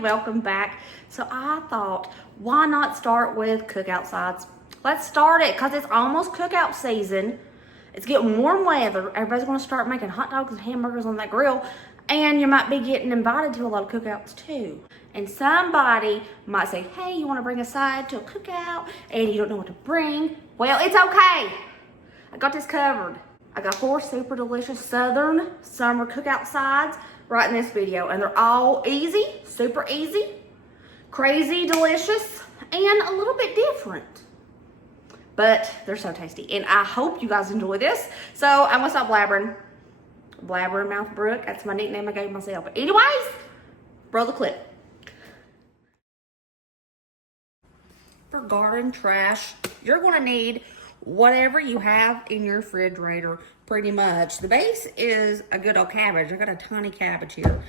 welcome back. So I thought, why not start with cookout sides? Let's start it because it's almost cookout season. It's getting warm weather. Everybody's going to start making hot dogs and hamburgers on that grill, and you might be getting invited to a lot of cookouts too. And somebody might say, hey, you want to bring a side to a cookout and you don't know what to bring? Well, it's okay. I got this covered. I got 4 super delicious Southern summer cookout sides right in this video, and they're all easy, super easy, crazy delicious, and a little bit different. But they're so tasty, and I hope you guys enjoy this. So I'm gonna stop blabbering. Blabbering Mouth Brook, that's my nickname I gave myself. But anyways, roll the clip. For garden trash, you're gonna need whatever you have in your refrigerator, pretty much. The base is a good old cabbage. I got a tiny cabbage here.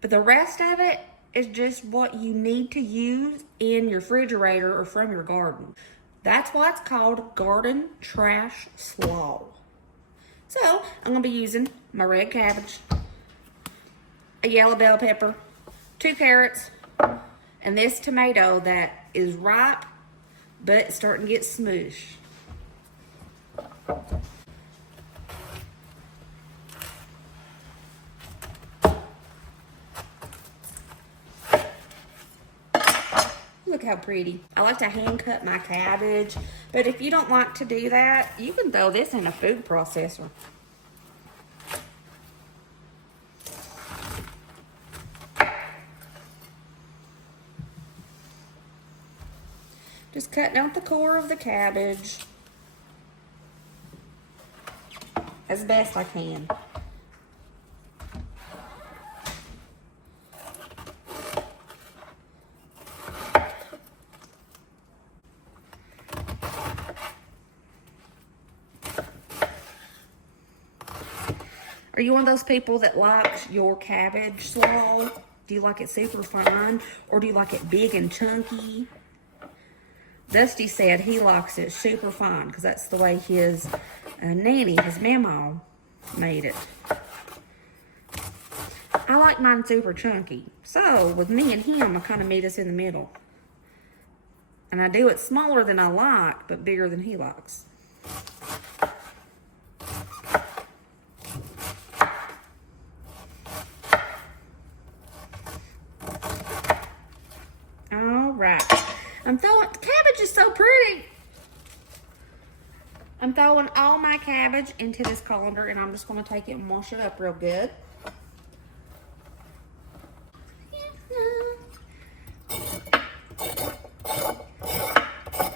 But the rest of it is just what you need to use in your refrigerator or from your garden. That's why it's called garden trash slaw. So I'm gonna be using my red cabbage, a yellow bell pepper, 2 carrots, and this tomato that is ripe but it's starting to get smush. Look how pretty. I like to hand cut my cabbage, but if you don't like to do that, you can throw this in a food processor. Just cutting out the core of the cabbage as best I can. Are you one of those people that likes your cabbage slaw? Do you like it super fine, or do you like it big and chunky? Dusty said he likes it super fine because that's the way his nanny, his mamaw, made it. I like mine super chunky. So with me and him, I kind of meet us in the middle. And I do it smaller than I like, but bigger than he likes. All right. I'm throwing, cabbage is so pretty. I'm throwing all my cabbage into this colander, and I'm just going to take it and wash it up real good.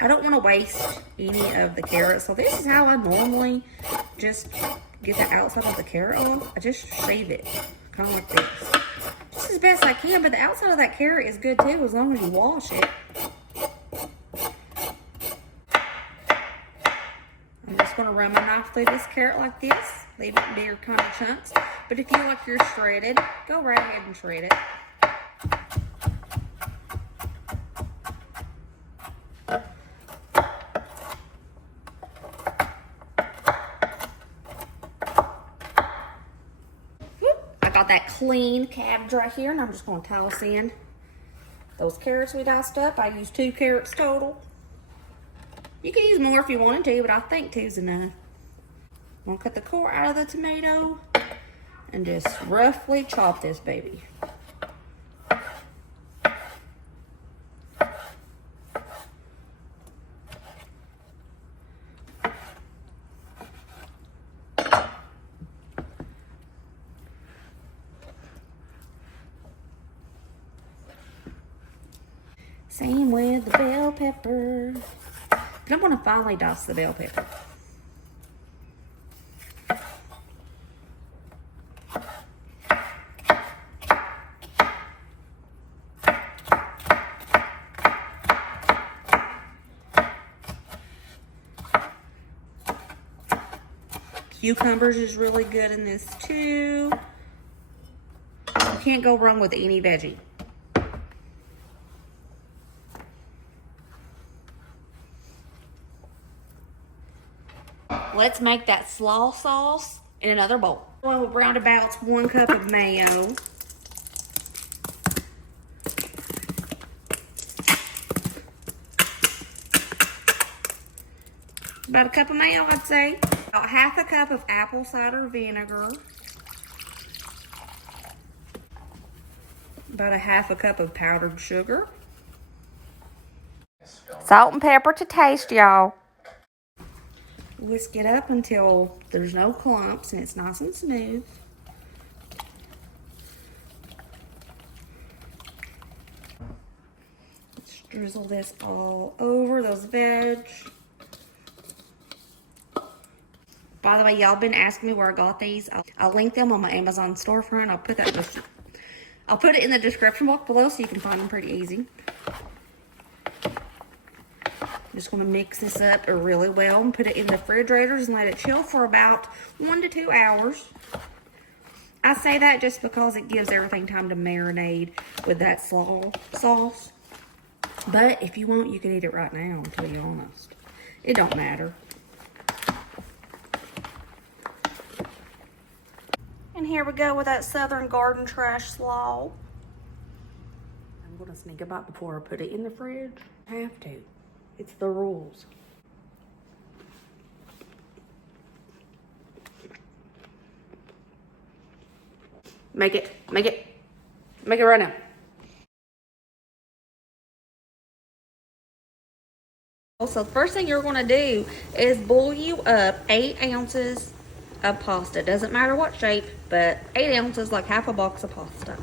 I don't want to waste any of the carrots, so this is how I normally just get the outside of the carrot off. I just shave it, kind of like this. Just as best I can, but the outside of that carrot is good too, as long as you wash it. I'm just going to run my knife through this carrot like this. Leave it in bigger kind of chunks. But if you like yours shredded, go right ahead and shred it. I got that clean cabbage right here, and I'm just going to toss in those carrots we diced up. I used 2 carrots total. You can use more if you wanted to, but I think 2's enough. I'm gonna cut the core out of the tomato and just roughly chop this baby. Same with the bell pepper. But I'm going to finely dice the bell pepper. Cucumbers is really good in this too. You can't go wrong with any veggie. Let's make that slaw sauce in another bowl. Well, roundabouts 1 cup of mayo. about a cup of mayo, I'd say. About half a cup of apple cider vinegar. About a half a cup of powdered sugar. Salt and pepper to taste, y'all. Whisk it up until there's no clumps and it's nice and smooth. Let's drizzle this all over those veg. By the way, y'all been asking me where I got these. I'll link them on my Amazon storefront. I'll put it in the description box below so you can find them pretty easy. Just want to mix this up really well and put it in the refrigerators and let it chill for about 1 to 2 hours. I say that just because it gives everything time to marinate with that slaw sauce. But if you want, you can eat it right now, to be honest. It don't matter. And here we go with that Southern Garden Trash slaw. I'm going to sneak a bite before I put it in the fridge. I have to. It's the rules. Make it right now. So the first thing you're going to do is boil you up 8 ounces of pasta. Doesn't matter what shape, but 8 ounces, like half a box of pasta.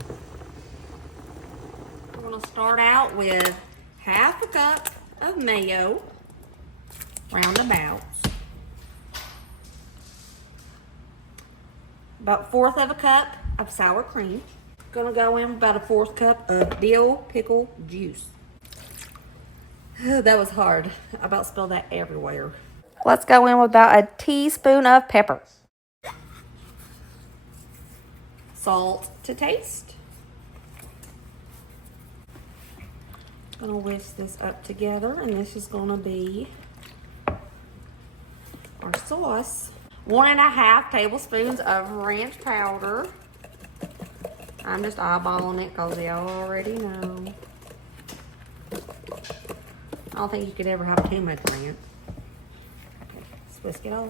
We're going to start out with half a cup of mayo, roundabouts. About 1/4 of a cup of sour cream. Gonna go in about a 1/4 cup of dill pickle juice. That was hard. I about spilled that everywhere. Let's go in with about a teaspoon of pepper. Salt to taste. Gonna whisk this up together, and this is gonna be our sauce. 1½ tablespoons of ranch powder. I'm just eyeballing it because y'all already know. I don't think you could ever have too much ranch. Okay, let's whisk it all.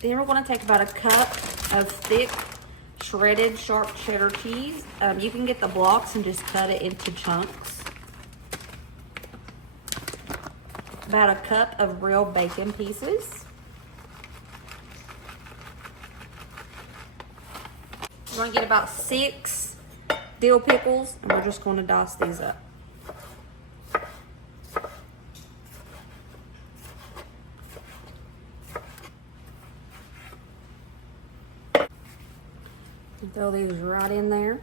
Then we're gonna take about a cup of thick shredded sharp cheddar cheese. You can get the blocks and just cut it into chunks. About a cup of real bacon pieces. We're going to get about 6 dill pickles, and we're just going to dice these up. And throw these right in there.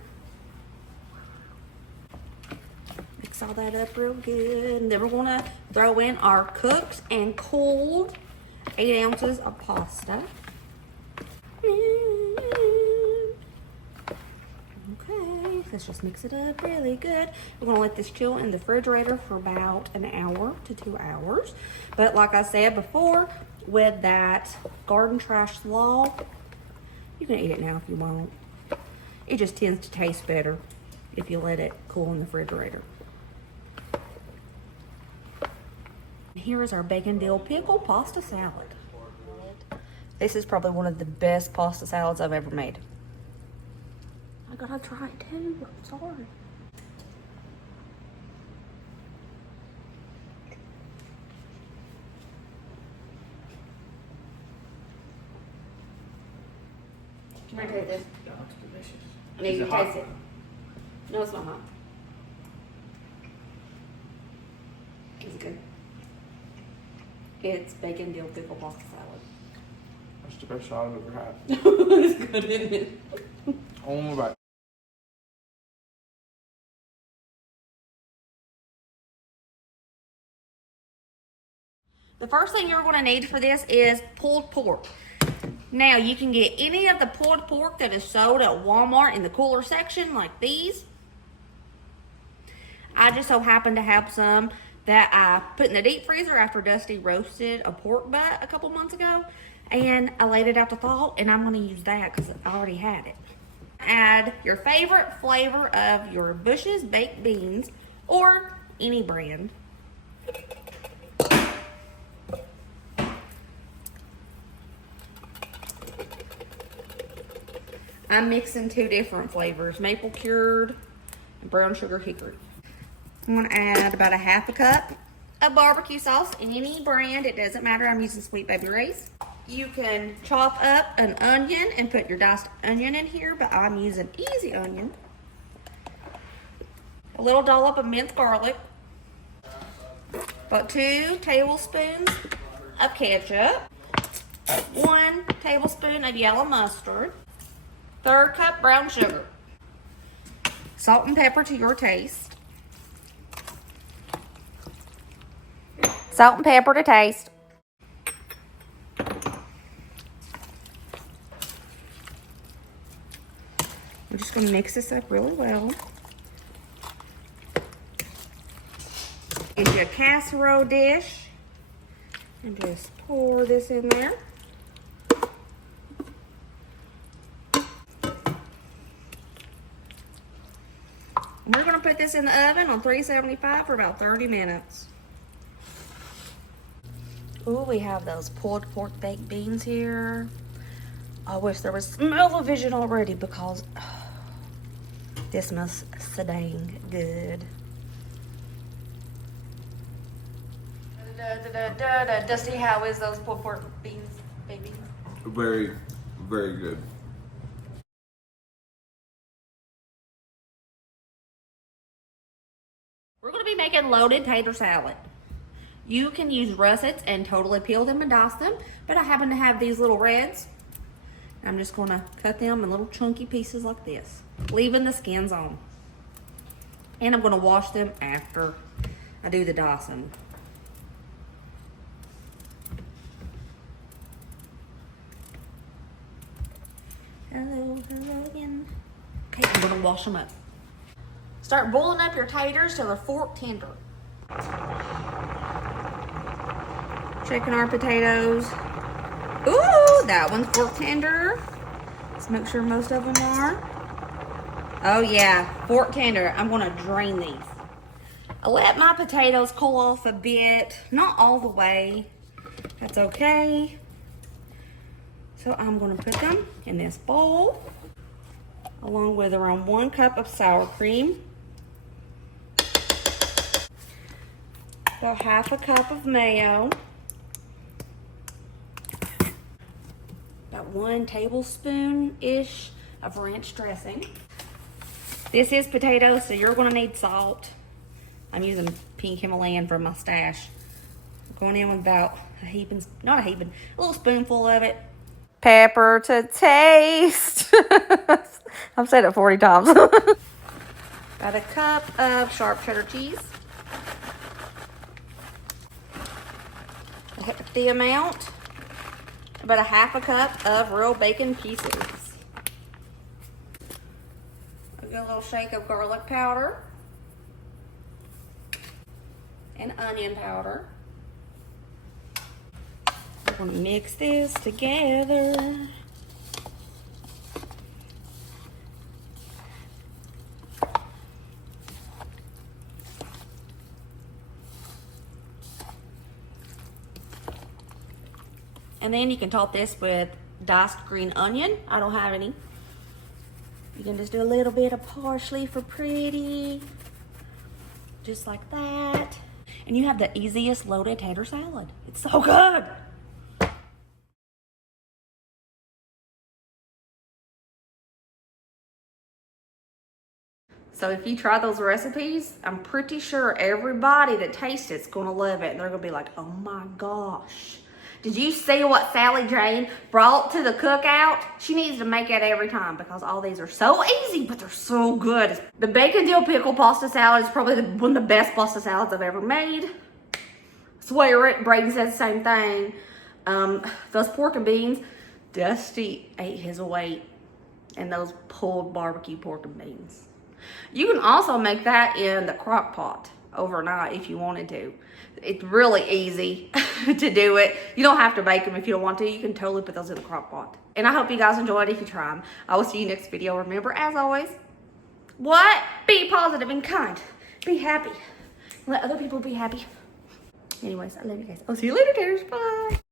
Mix all that up real good. And then we're going to throw in our cooked and cooled 8 ounces of pasta. Okay, let's just mix it up really good. We're going to let this chill in the refrigerator for about 1 hour to 2 hours. But like I said before, with that garden trash slaw, you can eat it now if you want. It just tends to taste better if you let it cool in the refrigerator. Here is our bacon dill pickle pasta salad. This is probably one of the best pasta salads I've ever made. I gotta try it too. I'm sorry. Can I taste this? That looks delicious. I need to taste it. No, it's not hot. It's good. It's bacon dill pickle pasta salad. That's the best salad I've ever had. It's good, isn't it? Oh my God. The first thing you're going to need for this is pulled pork. Now, you can get any of the pulled pork that is sold at Walmart in the cooler section, like these. I just so happen to have some that I put in the deep freezer after Dusty roasted a pork butt a couple months ago. And I laid it out to thaw, and I'm going to use that because I already had it. Add your favorite flavor of your Bush's baked beans, or any brand. I'm mixing 2 different flavors, maple cured and brown sugar hickory. I'm gonna add about a 1/2 cup of barbecue sauce, any brand, it doesn't matter. I'm using Sweet Baby Ray's. You can chop up an onion and put your diced onion in here, but I'm using easy onion. A little dollop of minced garlic. About 2 tablespoons of ketchup. 1 tablespoon of yellow mustard. 1/3 cup brown sugar. Salt and pepper to your taste. Salt and pepper to taste. I'm just going to mix this up really well. Into a casserole dish. And just pour this in there. And we're going to put this in the oven on 375 for about 30 minutes. Ooh, we have those pulled pork baked beans here. I wish there was smell-o-vision already because this smells so dang good. Dusty, how is those pulled pork beans, baby? Very, very good. We're going to be making loaded tater salad. You can use russets and totally peel them and dice them, but I happen to have these little reds. I'm just going to cut them in little chunky pieces like this, leaving the skins on. And I'm going to wash them after I do the dicing. Hello again. Okay, I'm going to wash them up. Start boiling up your taters till they're fork tender. Checking our potatoes. Ooh, that one's fork tender. Let's make sure most of them are. Oh yeah, fork tender. I'm gonna drain these. I let my potatoes cool off a bit, not all the way. That's okay. So I'm gonna put them in this bowl, along with around 1 cup of sour cream, about 1/2 cup of mayo, about 1 tablespoon-ish of ranch dressing. This is potatoes, so you're gonna need salt. I'm using pink Himalayan from my stash. I'm going in with about a little spoonful of it. Pepper to taste. I've said it 40 times. About 1 cup of sharp cheddar cheese. A hefty amount. About 1/2 cup of real bacon pieces. A good little shake of garlic powder. And onion powder. I'm going to mix this together. And then you can top this with diced green onion. I don't have any. You can just do a little bit of parsley for pretty. Just like that. And you have the easiest loaded tater salad. It's so good. So if you try those recipes, I'm pretty sure everybody that tastes it's gonna love it. And they're gonna be like, oh my gosh. Did you see what Sally Jane brought to the cookout? She needs to make it every time because all these are so easy, but they're so good. The bacon dill pickle pasta salad is probably one of the best pasta salads I've ever made. Swear it, Brayden says the same thing. Those pork and beans, Dusty ate his weight in those pulled barbecue pork and beans. You can also make that in the crock pot overnight if you wanted to. It's really easy to do it. You don't have to bake them if you don't want to. You can totally put those in the crock pot. And I hope you guys enjoyed if you try them. I will see you next video. Remember, as always, what? Be positive and kind. Be happy. Let other people be happy. Anyways, I love you guys. I'll see you later, Taters. Bye.